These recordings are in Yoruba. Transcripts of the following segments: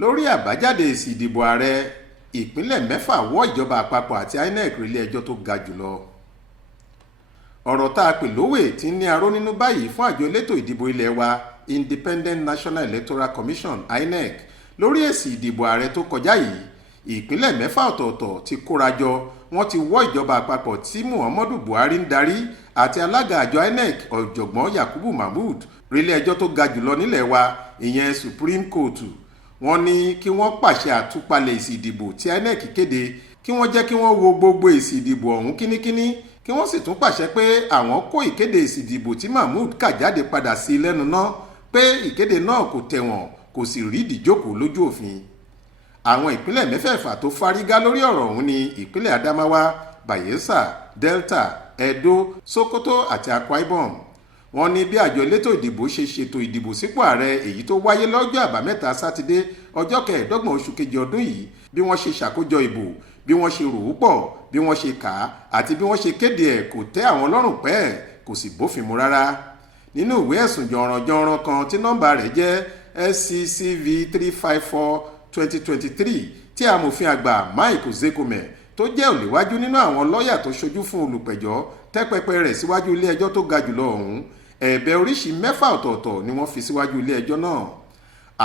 lórí àbájáde èsì ìdìbò ààrẹ ìpínlẹ̀ mẹ́fà wọ́ ìjọba àpapọ̀ àti Inec relé ẹjọ́ tó ga jùlọ. ọ̀rọ̀ tá a pè lówè tí ń ní aró nínú báyìí fún àjọ elétò ìdìbò ilé wa Independent National Electoral Commission Inec lórí èsì ìdìbò ààrẹ tó kọjá yìí. ìpínlẹ̀ mẹ́fà ọ̀tọ̀ọ̀tọ̀ ti kóra jọ wọ́n ti wọ́ ìjọba àpapọ̀ tí Muhammadu Buhari ń darí àti alága àjọ Inec ọ̀jọ̀gbọ́n Yakubu Mahmood relé ẹjọ́ tó ga jùlọ nílẹ̀ wa ìyẹn Supreme Kootu. wọ́n ní kí wọ́n pàṣẹ àtúpalẹ̀ èsì ìdìbò tí Inec kéde, kí wọ́n jẹ́ kí wọ́n wo gbogbo èsì ìdìbò ọ̀hún kínníkínní, kí wọ́n sì tún pàṣẹ pé àwọn kó ìkéde èsì ìdìbò tí Mahmood kà jáde padà sí lẹ́nu náà, pé ìkéde náà kò tẹ̀wọ̀n kò sì rí ìdíjókòó lójú òfin. àwọn ìpínlẹ̀ mẹ́fẹ̀ẹ̀fà tó fárígá lórí ọ̀rọ̀ ọ̀hún ni ìpínlẹ̀ Adamawa, Bayelsa, Delta, Edo, Sokoto àti Akwa Ibom. wọ́n ní bí àjọ elétò ìdìbò ṣe ṣètò ìdìbò sípò ààrẹ èyí tó wáyé lọ́jọ́ àbámẹ́ta sátidé ọjọ́ 25 oṣù kejì ọdún yìí, bí wọ́n ṣe ṣàkójọ ìbò, bí wọ́n ṣe rò ó pọ̀, bí wọ́n ṣe kà á àti bí wọ́n ṣe kéde ẹ̀ kò tẹ́ àwọn lọ́rùn pẹ́ẹ́, kò sì bófin mu rárá. nínú ìwé ẹ̀sùn jọ̀rànjọ̀ràn kan tí nọ́mbà rẹ̀ jẹ́ SCCV 354/2023 tí amòfin àgbà Mike Ozekome tó jẹ́ òléwájú nínú àwọn lọ́ọ̀yà tó ṣojú fún olùpẹ̀jọ́ tẹ́ pẹpẹ rẹ̀ síwájú ilé ẹjọ́ tó ga jùlọ ọ̀hún, ẹ̀bẹ̀ oríṣi 6 ọ̀tọ̀ọ̀tọ̀ ni wọ́n fi síwájú ilé ẹjọ́ náà.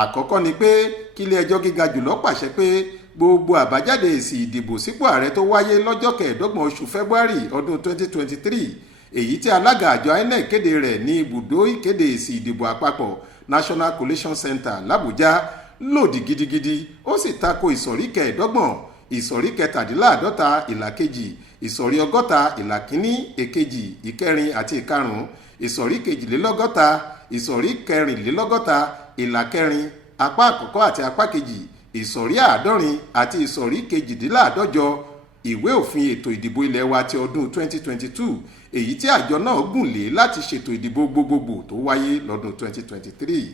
àkọ́kọ́ ni pé kí ilé ẹjọ́ gíga jùlọ pàṣẹ pé gbogbo àbájáde èsì ìdìbò sípò ààrẹ tó wáyé lọ́jọ́ 25 oṣù February ọdún 2023 èyí tí alága àjọ INEC kéde rẹ̀ ní ibùdó ìkéde èsì ìdìbò àpapọ̀ National Collation Center l'Abuja lòdì gidigidi, ó sì tako ìsọ̀rí 25, ìsọ̀rí 57 ìlà kejì, ìsọ̀rí 60 ìlà kínní, èkejì, ìkẹrin àti ìkarùn-ún, ìsọ̀rí 62, ìsọ̀rí 64 ìlà kẹrin, apá àkọ́kọ́ àti apá kejì, ìsọ̀rí 70 àti ìsọ̀rí 148 ìwé òfin ètò ìdìbò ilé wa ti ọdún 2022 èyí tí àjọ náà gùn lé láti ṣètò ìdìbò gbogbogbò tó wáyé lọ́dún 2023.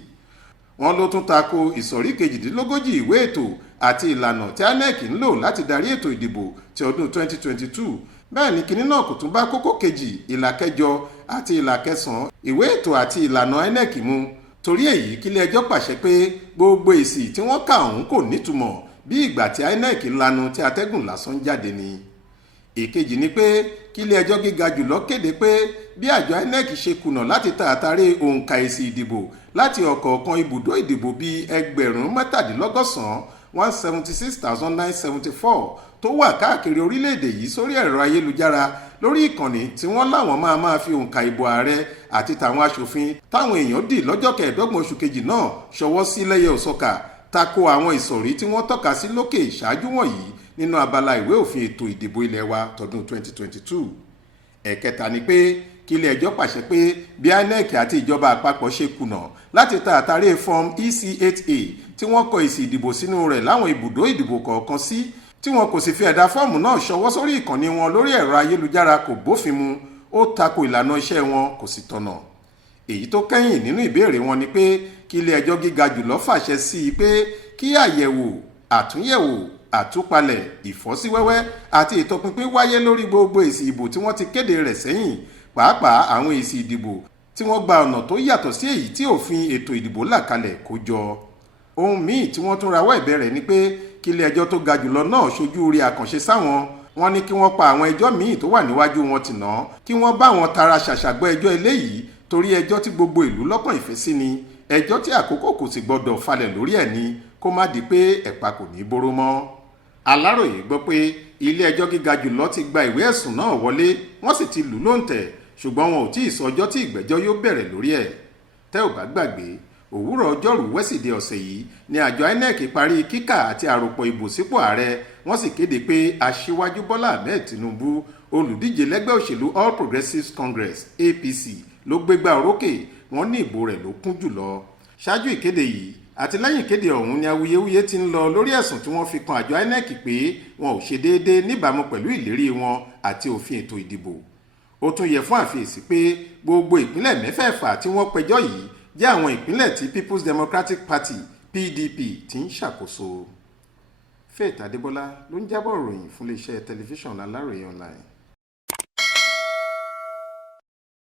wọ́n ló tún tako ìsọ̀rí 38 ìwé ètò àti ìlànà tí INEC ń lò láti darí ètò ìdìbò ti ọdún 2022. bẹ́ẹ̀ ni kinní náà kò tún bá kókó kejì, ìlà 8 àti ìlà 9 ìwé ètò àti ìlànà INEC mu. torí èyí kílé ẹjọ́ pàṣẹ pé gbogbo èsì tí wọ́n kà ọ̀hún kò nítumọ̀, bí ìgbà tí INEC lanu tí atẹ́gùn lásán jáde ni. èkejì ni pé kílé ẹjọ́ gíga jùlọ kéde pé bí àjọ INEC ṣe kùnà láti ta àtàrí òǹkà èsì ìdìbò láti ọ̀kọ̀ọ̀kan ibùdó ìdìbò bíi 176,974 tó wà káàkiri orílẹ̀-èdè yìí sórí ẹ̀rọ ayélujára lórí ìkànnì tí wọ́n láwọn máa fi òǹkà ìbò ààrẹ àti tàwọn aṣòfin táwọn èèyàn dì lọ́jọ́ 25 oṣù kejì náà ṣọwọ́ sí lẹ́yẹ òsọkà tako àwọn ìsọ̀rí tí wọ́n tọ́ka sí lókè ìṣáájú wọ̀nyí nínú abala ìwé òfin ètò ìdìbò ilé wa tọdún 2022. ẹ̀kẹta ni pé kí ilé ẹjọ́ pàṣẹ pé bí INEC àti ìjọba àpapọ̀ ṣe kùnà láti ta àtàrí form EC8A tí wọ́n kọ èsì ìdìbò sínú rẹ̀ láwọn ibùdó ìdìbò kọ̀ọ̀kan sí, tí wọn kò sì fi ẹ̀dà fọ́ọ̀mù náà ṣọwọ́ sórí ìkànnì wọn lórí ẹ̀rọ ayélujára kò bófin mu, ó tako ìlànà iṣẹ́ wọn kò sì tọ̀nà. èyí tó kẹ́yìn nínú ìbéèrè wọn ni pé kí ilé ẹjọ́ gíga jùlọ fàṣẹ sí i pé kí àyẹ̀wò, àtúnyẹ̀wò, àtúpalẹ̀, ìfọ́síwẹ́wẹ́ àti ìtọpinpin wáyé lórí gbogbo èsì ìbò tí wọ́n ti kéde rẹ̀ sẹ́yìn, pàápàá àwọn èsì ìdìbò tí wọ́n gba ọ̀nà tó yàtọ̀ sí èyí tí òfin ètò ìdìbò là kalẹ̀ kó jọ. ohun míì tí wọ́n tún rawọ́ ẹ̀bẹ̀ rẹ̀ ni pé kí ilé ẹjọ́ tó ga jùlọ náà ṣojú rí àkànṣe sáwọn. wọ́n ní kí wọ́n pa àwọn ẹjọ́ míì tó wà níwájú wọn tì ná, kí wọ́n bá wọn tara ṣàṣàgbọ́ ẹjọ́ eléyìí, torí ẹjọ́ tí gbogbo ìlú lọ́kàn ìfẹ́ sí ni, ẹjọ́ tí àkókò kò sì gbọdọ̀ falẹ̀ lórí ẹ̀ ni, kó má di pé ẹ̀pà kò ní bóró mọ́. Aláròyé gbọ́ pé ilé ẹjọ́ gíga jùlọ ti gba ìwé ẹ̀sùn náà wọlé, wọ́n sì ti lù lóǹtẹ̀, ṣùgbọ́n wọn ò tí ì sọ ọjọ́ tí ìgbẹ́jọ́ yóò bẹ̀rẹ̀ lórí ẹ̀. tẹ́ ò bá gbàgbé, òwúrọ̀ ọjọ́rú wẹ́sídẹ̀ẹ́ ọ̀sẹ̀ yìí ni àjọ INEC parí kíkà àti àròpọ̀ ìbò sípò ààrẹ, wọ́n sì kéde pé aṣíwájú Bọ́lá Ahmed Tinubu, olùdíje lẹ́gbẹ́ òṣèlú All Progressives Congress APC, ló gbégbá orókè, wọ́n ní ìbò rẹ̀ ló kún jùlọ. ṣáájú ìkéde yìí àti lẹ́yìn ìkéde ọ̀hún ni awuyewuye ti ń lọ lórí ẹ̀sùn tí wọ́n fi kan àjọ INEC pé wọn ò ṣe déédéé níbàámu pẹ̀lú ìlérí wọn àti òfin ètò ìdìbò. ó tún yẹ fún àfiyèsí pé gbogbo ìpínlẹ̀ mẹ́fẹ̀ẹ̀fà tí wọ́n pẹjọ́ yìí jẹ́ àwọn ìpínlẹ̀ tí People's Democratic Party PDP ti ń ṣàkóso. Faith Adébọ́lá ló ń jábọ̀ ròyìn fún iléeṣẹ́ tẹlifíṣàn Aláròyé online.